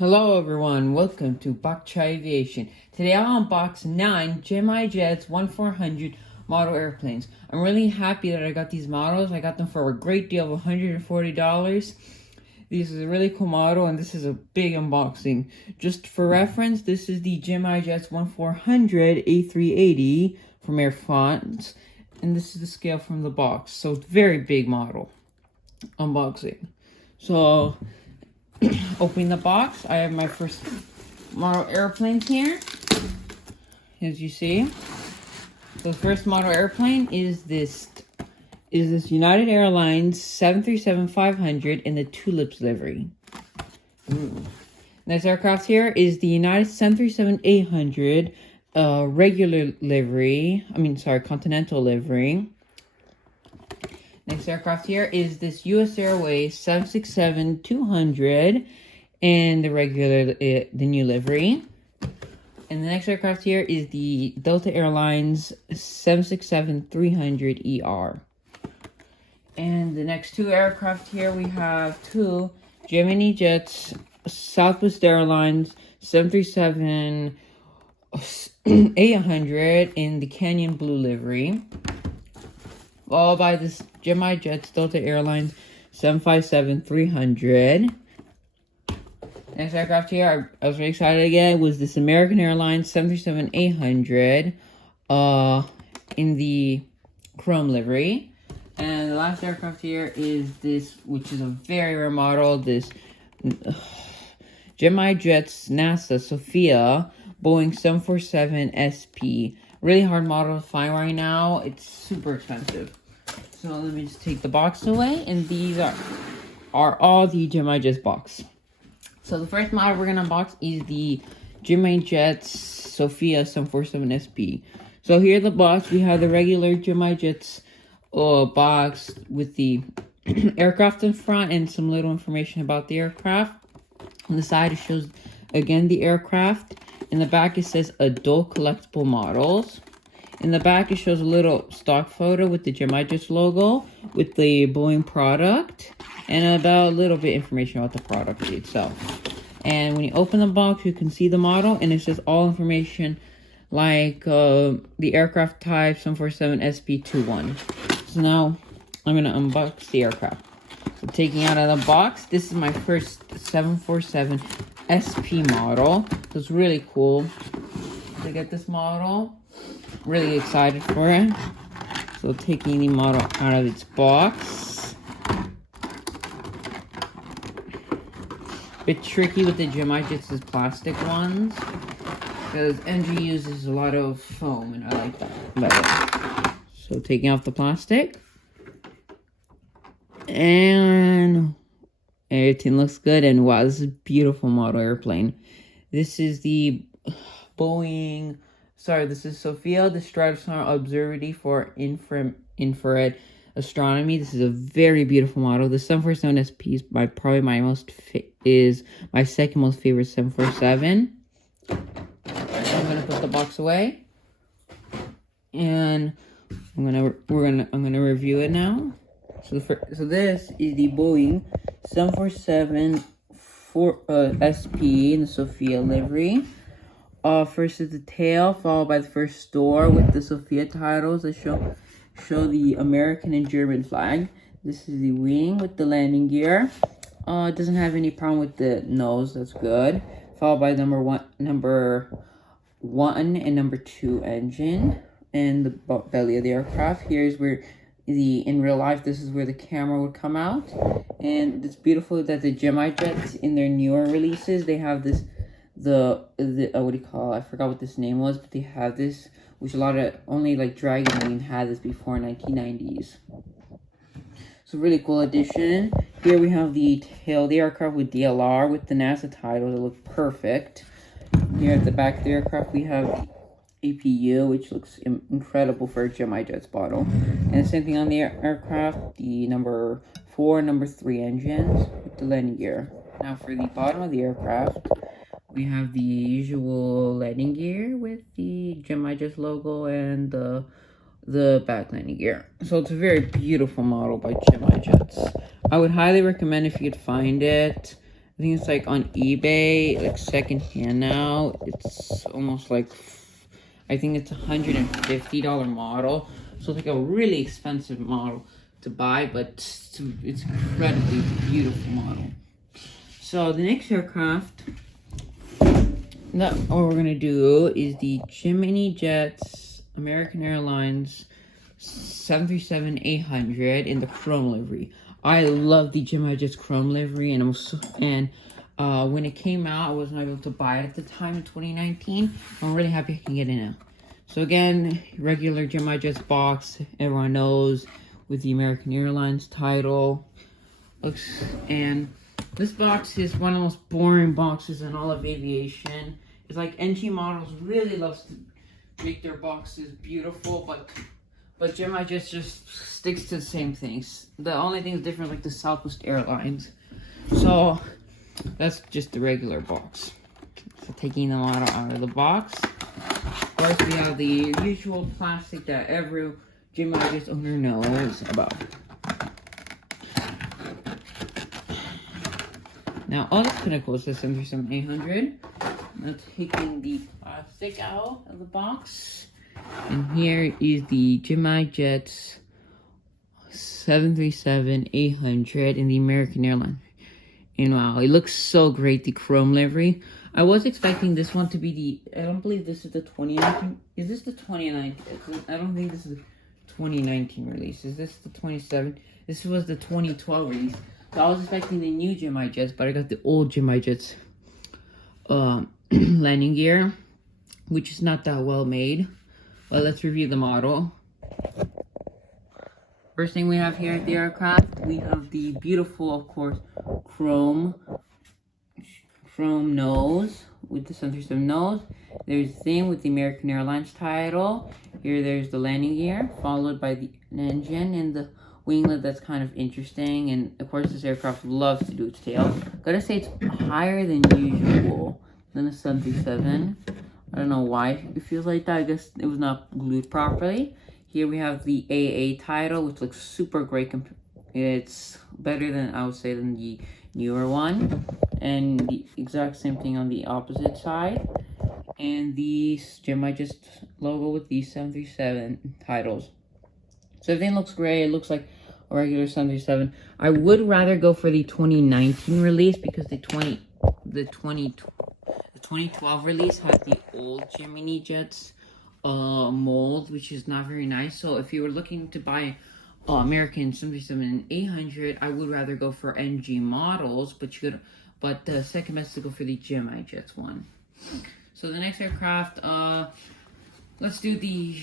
Hello everyone, welcome to Bakcha Aviation. Today I'll unbox 9 Gemini Jets 1400 model airplanes. I'm really happy that I got these models. I got them for a great deal of $140. This is a really cool model and this is a big unboxing. Just for reference, this is the Gemini Jets 1400 A380 from Air France. And this is the scale from the box. So it's very big model. Unboxing. So opening the box, I have my first model airplane here, as you see. The first model airplane is this United Airlines 737-500 in the Tulips livery. Next aircraft here is the United 737-800 regular livery. Continental livery. Next aircraft here is this U.S. Airways 767-200 and the new livery. And the next aircraft here is the Delta Airlines 767-300ER. And the next two aircraft here, we have two Gemini Jets Southwest Airlines 737-800 in the Canyon Blue livery. Followed by this Gemini Jets Delta Airlines 757-300. Next aircraft here, I was really excited again, was this American Airlines 737-800 in the chrome livery. And the last aircraft here is this, which is a very rare model, this Gemini Jets NASA Sophia Boeing 747 SP. Really hard model to find right now. It's super expensive. So let me just take the box away, and these are all the Gemini Jets box. So the first model we're gonna unbox is the Gemini Jets Sophia 747 SP. So here in the box we have the regular Gemini Jets box with the aircraft in front and some little information about the aircraft. On the side it shows again the aircraft. In the back it says adult collectible models. In the back, it shows a little stock photo with the Gemini Jets logo, with the Boeing product, and about a little bit information about the product itself. And when you open the box, you can see the model, and it says all information like the aircraft type 747 SP21. So now, I'm going to unbox the aircraft. So taking out of the box, this is my first 747 SP model. So it's really cool to get this model. Really excited for it. So taking the model out of its box. Bit tricky with the Gemini Jets' plastic ones, because NG uses a lot of foam and I like that better. So taking off the plastic. And everything looks good, and wow, this is a beautiful model airplane. This is the Boeing... this is Sophia, the Stratosonar Observatory for Infrared Astronomy. This is a very beautiful model. The 747 SP is probably my second most favorite 747. I'm gonna put the box away, and I'm gonna review it now. So this is the Boeing 747 SP in the Sophia livery. First is the tail, followed by the first door with the Sophia titles that show the American and German flag. This is the wing with the landing gear. It doesn't have any problem with the nose, that's good. Followed by number one and number 2 engine and the belly of the aircraft. Here's where in real life, this is where the camera would come out. And it's beautiful that the Gemini Jets in their newer releases, they have this what do you call it? I forgot what this name was, but they have this, which only like Dragonwing had this before 1990s. So really cool addition. Here we have the tail of the aircraft with DLR with the NASA title. It looks perfect. Here at the back of the aircraft we have APU, which looks incredible for a Gemini Jets bottle. And the same thing on the aircraft, the number 4 and number 3 engines with the landing gear. Now for the bottom of the aircraft, we have the usual landing gear with the Gemini Jets logo and the back landing gear. So it's a very beautiful model by Gemini Jets. I would highly recommend if you could find it. I think it's like on eBay, like secondhand now. It's almost like, I think it's $150 model. So it's like a really expensive model to buy, but it's incredibly beautiful model. So the next aircraft that what we're gonna do is the Gemini Jets American Airlines 737-800 in the chrome livery. I love the Gemini Jets chrome livery, and when it came out, I wasn't able to buy it at the time in 2019. I'm really happy I can get it now. So again, regular Gemini Jets box, everyone knows, with the American Airlines title. And this box is one of the most boring boxes in all of aviation. It's like NG Models really loves to make their boxes beautiful, but Gemini just sticks to the same things. The only thing is different, like the Southwest Airlines. So that's just the regular box. So taking the model out of the box. Of course, we have the usual plastic that every Gemini Jets owner knows about. Now, all this pinnacle is the 737-800. Now, taking the plastic out of the box. And here is the Gemini Jets 737-800 in the American Airlines. And wow, it looks so great, the chrome livery. I was expecting this one to be the, I don't believe this is the 2019, is this the 2019? I don't think this is the 2019 release. Is this the 27? This was the 2012 release. So I was expecting the new Gemini Jets, but I got the old Gemini Jets landing gear, which is not that well made. But let's review the model. First thing we have here at the aircraft, we have the beautiful, of course, chrome nose with the 737 nose. There's the same with the American Airlines title. Here there's the landing gear, followed by the engine and the winglet. That's kind of interesting. And of course, this aircraft loves to do its tail. Gotta say, it's higher than usual than the 737. I don't know why it feels like that. I guess it was not glued properly. Here we have the AA title, which looks super great. It's better than, I would say, than the newer one. And the exact same thing on the opposite side. And the Gemini Jets logo with the 737 titles. So everything looks great. It looks like a regular 737. I would rather go for the 2019 release because the 2012 release had the old Gemini Jets mold, which is not very nice. So if you were looking to buy American 737-800, I would rather go for NG models, but the second best to go for the Gemini Jets one. So the next aircraft, let's do the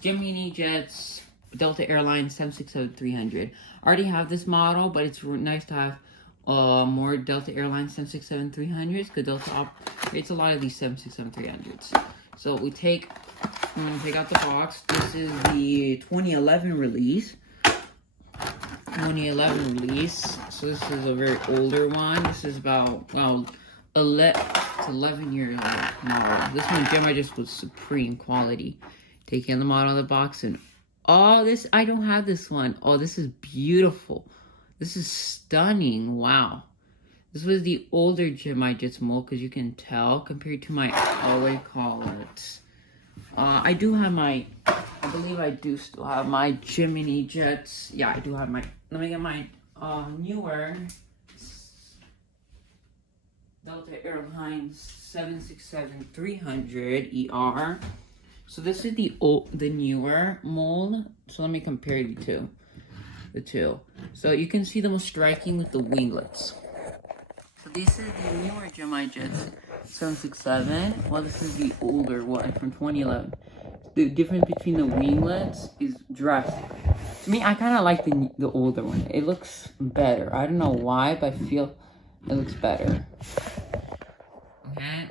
Gemini Jets Delta Airlines 767-300. I already have this model, but it's nice to have more Delta Airlines 767-300s because Delta operates a lot of these 767-300s. So we take out the box. This is the 2011 release. So this is a very older one. This is about, well, 11 years old model. This one, Gemini just was supreme quality. Taking the model of the box, and oh, this, I don't have this one. Oh, this is beautiful. This is stunning. Wow. This was the older Gemini Jets mold, because you can tell compared to my, what do you call it? I do have my, I believe I do still have my Gemini Jets. Yeah, I do have my, let me get my newer Delta Airlines 767-300 ER. So this is the newer mold. So let me compare the two. So you can see the most striking with the winglets. So this is the newer Gemini Jets 767. Well, this is the older one from 2011. The difference between the winglets is drastic. To me, I kind of like the older one. It looks better. I don't know why, but I feel it looks better. Okay.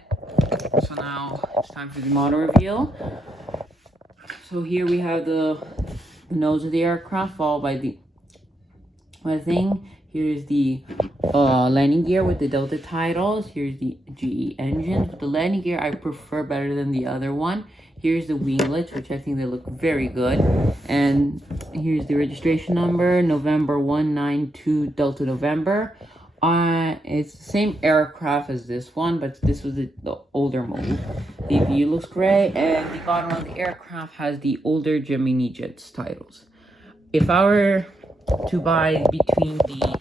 So now it's time for the model reveal. So here we have the nose of the aircraft, followed by the thing. Here's the landing gear with the Delta titles. Here's the GE engines. With the landing gear, I prefer better than the other one. Here's the winglets, which I think they look very good. And here's the registration number, November 192 Delta November. It's the same aircraft as this one, but this was the older mold. The view looks gray, and the bottom of the aircraft has the older Gemini Jets titles. If I were to buy between the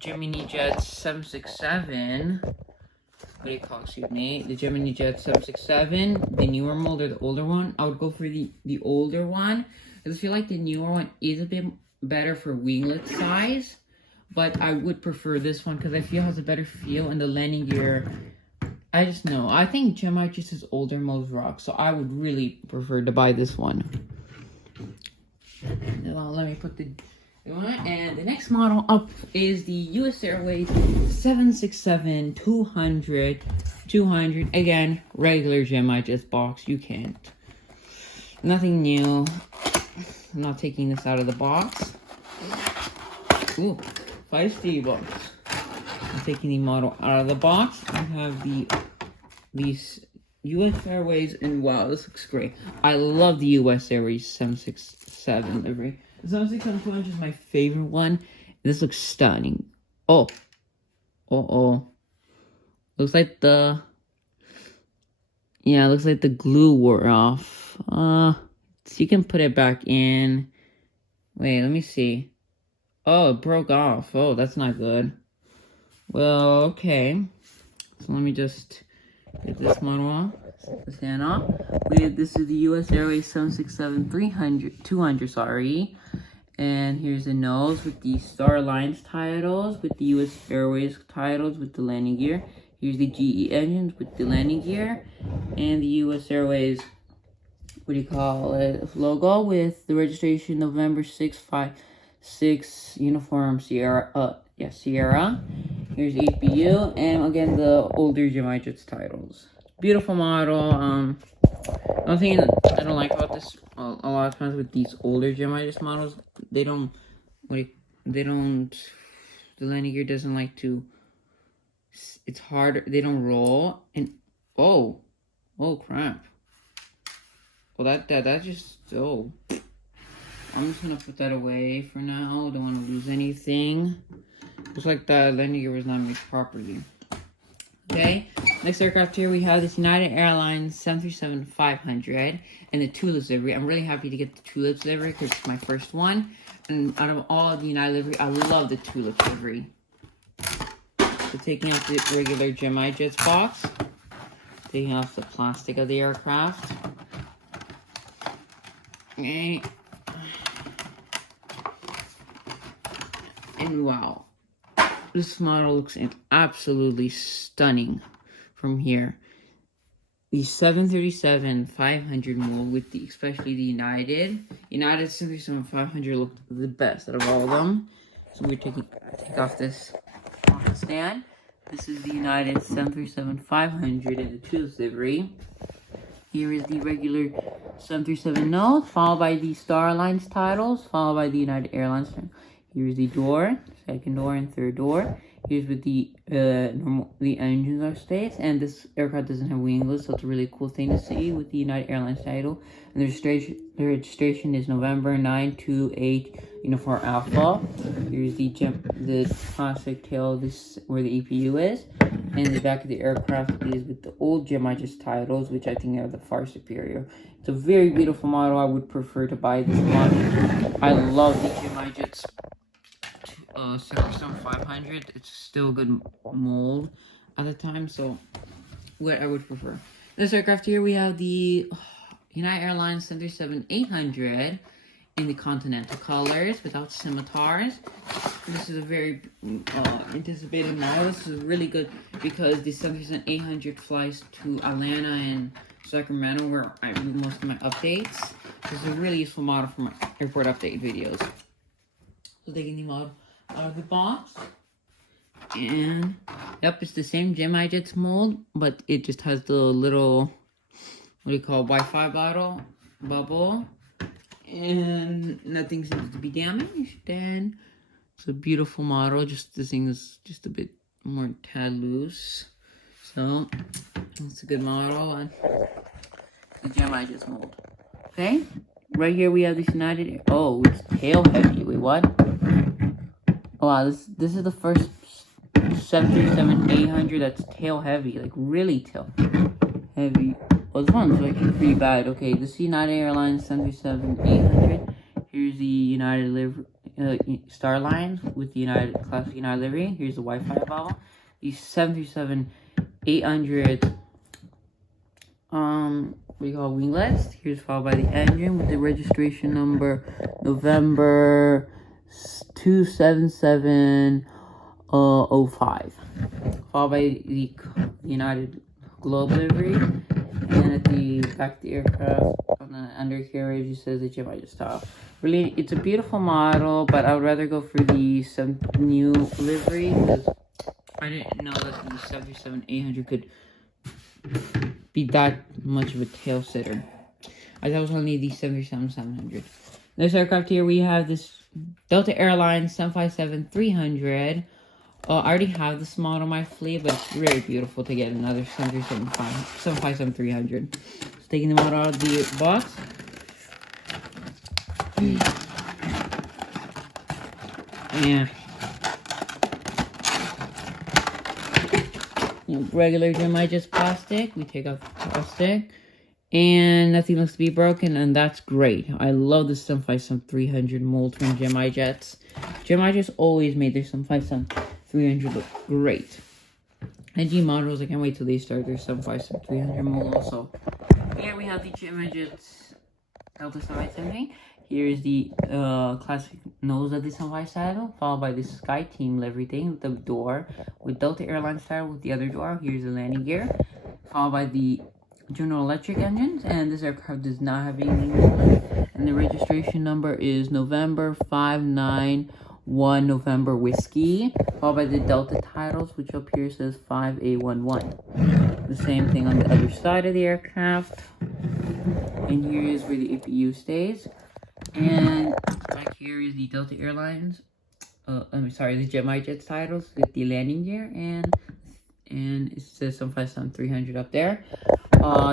Gemini Jets 767, what do you call it, excuse me, the Gemini Jet 767, the newer mold or the older one, I would go for the older one. Because I feel like the newer one is a bit better for winglet size. But I would prefer this one because I feel it has a better feel, and the landing gear, I just know. I think Gemini just is older mold rock, so I would really prefer to buy this one. Now, let me put the one, and the next model up is the US Airways 767-200. Again, regular Gemini just box. You can't. Nothing new. I'm not taking this out of the box. Ooh. $5 bucks. I'm taking the model out of the box. I have these US Airways, and wow, this looks great. I love the US Airways 767 livery. The 767-200 is my favorite one. This looks stunning. Oh. Looks like the glue wore off. So you can put it back in. Wait, let me see. Oh, it broke off. Oh, that's not good. Well, okay. So let me just get this model off. Stand off. This is the US Airways 767-200, sorry. And here's the nose with the Star Alliance titles, with the US Airways titles with the landing gear. Here's the GE engines with the landing gear. And the US Airways, what do you call it, logo with the registration November 656 uniform Sierra. Sierra. Here's APU, and again the older Gemini Jets titles. Beautiful model. One thing I don't like about this a lot of times with these older Gemini Jets models, the landing gear doesn't like to. It's hard. They don't roll, and oh crap. Well, that just I'm just gonna put that away for now. Don't want to lose anything. Looks like the landing gear was not made properly. Okay, next aircraft here we have this United Airlines 737-500 and the Tulips livery. I'm really happy to get the Tulips livery because it's my first one. And out of all the United livery, I love the Tulips livery. So taking out the regular Gemini Jets box, taking off the plastic of the aircraft. Okay. And wow, this model looks absolutely stunning from here. The 737-500 mold with especially the United 737-500 looked the best out of all of them. So we're take off this stand. This is the United 737-500 in the Tulips livery. Here is the regular 737 nose, followed by the Star Alliance titles, followed by the United Airlines. Here's the door, second door and third door. Here's with the engines are states, and this aircraft doesn't have winglets, so it's a really cool thing to see with the United Airlines title. And the registration is November 928 Uniform Alpha. Here's the classic tail, where the EPU is, and the back of the aircraft is with the old Gemini Jets titles, which I think are the far superior. It's a very beautiful model. I would prefer to buy this one. I love the Gemini Jets 737-500. It's still a good mold at the time, so what I would prefer. This aircraft here, we have the United Airlines 737-800 in the Continental colors without scimitars. This is a very anticipated model. This is really good because the 737-800 flies to Atlanta and Sacramento, where I do most of my updates. This is a really useful model for my airport update videos. So taking the model out of the box, and yep, it's the same Gemini Jets mold, but it just has the little, what do you call, Wi-Fi bubble, and nothing seems to be damaged. And it's a beautiful model. Just this thing is just a bit more tad loose, so it's a good model. And the Gemini Jets mold. Okay, right here we have this United. Oh, it's tail heavy. Wait, what? Wow, this is the first 737-800 that's tail heavy, like really tail heavy. Well, this one's like pretty bad. Okay, the United Airlines 737-800. Here's the United Star Lines with the United classic United livery. Here's the Wi-Fi bubble. The 737-800 what do you call winglets. Here's followed by the engine with the registration number November 27705. Followed by the United Globe livery. And at the back of the aircraft on the undercarriage, it says the Gemini just stop. Really, it's a beautiful model, but I would rather go for the new livery because I didn't know that the 737-800 could be that much of a tail sitter. I thought it was only the 737-700. This aircraft here, we have this Delta Airlines 757-300. I already have this model in my fleet, but it's really beautiful to get another 757-300. Just taking the model out of the box. Yeah. Regular Gemini just plastic. We take off the plastic. And nothing looks to be broken, and that's great. I love the 757-300 mold from Gemini Jets. Gemini Jets always made their 757-300 look great. NG models, I can't wait till they start their 757-300 mold also. Here we have the Gemini Jets Delta 757. Here is the classic nose of the 757, followed by the Sky Team livery thing with the door, with Delta Airlines style with the other door. Here's the landing gear, followed by the General Electric engines, and this aircraft does not have anything, and the registration number is November 591 November Whiskey, followed by the Delta titles, which up here says 5A11. The same thing on the other side of the aircraft, and here is where the APU stays, and back here is the Delta Airlines, the Gemini Jets titles with the landing gear, and it says 757-300 up there.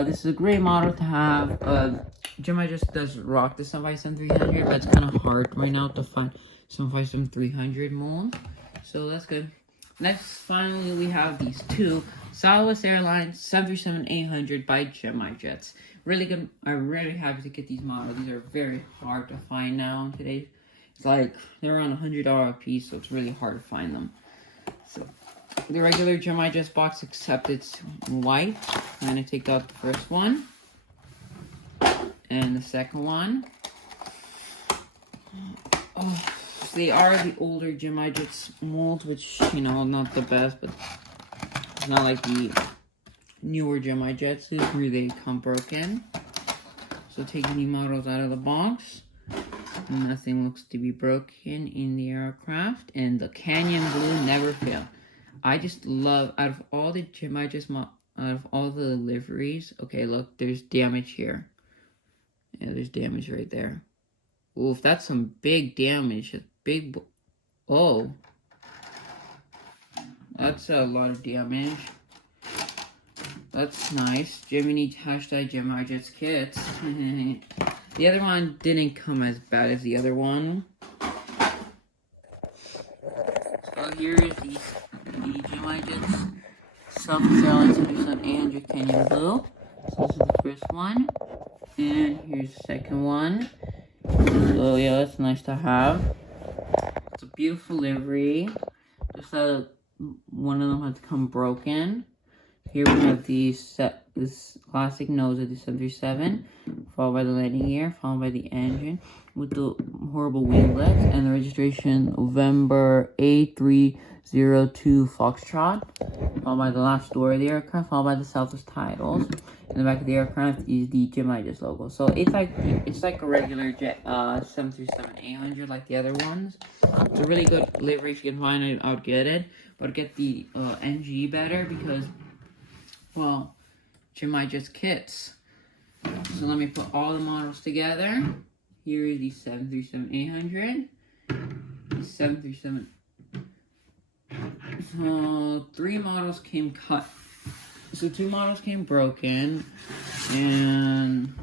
This is a great model to have. Gemini just does rock the 757-300, but it's kind of hard right now to find 757-300 mold. So that's good. Next, finally, we have these two Southwest Airlines 737-800 by Gemini Jets. Really good. I'm really happy to get these models. These are very hard to find now today. It's like they're around $100 a piece, so it's really hard to find them. So the regular Gemini Jets box, except it's white. I'm going to take out the first one. And the second one. Oh, they are the older Gemini Jets molds, which, you know, not the best, but it's not like the newer Gemini Jets where they come broken. So taking the models out of the box. Nothing looks to be broken in the aircraft. And the Canyon Blue never failed. I just love, out of all the Gemini Jets, out of all the liveries, okay, look, there's damage here. Yeah, there's damage right there. Oof, that's some big damage. Big, oh. That's a lot of damage. That's nice. Gemini, hashtag Gemini Jets kits. The other one didn't come as bad as the other one. So here is the Gemini Jets Southwest Airlines 800 Canyon Blue. So this is the first one. And here's the second one. So yeah, that's nice to have. It's a beautiful livery. Just one of them had to come broken. Here we have this classic nose of the 737, followed by the landing gear, followed by the engine with the horrible winglets, and the registration November A302 Foxtrot, followed by the last door of the aircraft, followed by the Southwest titles. In the back of the aircraft is the Gemini Jets logo. So it's like a regular jet 737-800 like the other ones. It's a really good livery. If you can find it, I would get it. But get the NG better because, well, Gemini Jets kits. So let me put all the models together. Here is the 737-800. The 737. So 3 models came cut. So 2 models came broken, and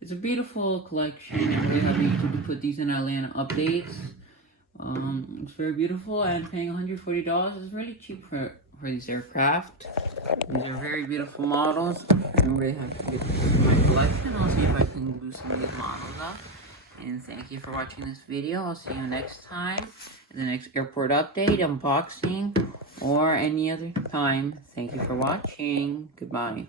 it's a beautiful collection. I'm really happy to put these in Atlanta updates. It's very beautiful, and paying $140 is really cheap for these aircraft. These are very beautiful models. I'm really happy to get this in my collection. I'll see if I can do some of these models up. And thank you for watching this video. I'll see you next time in the next airport update, unboxing, or any other time. Thank you for watching. Goodbye.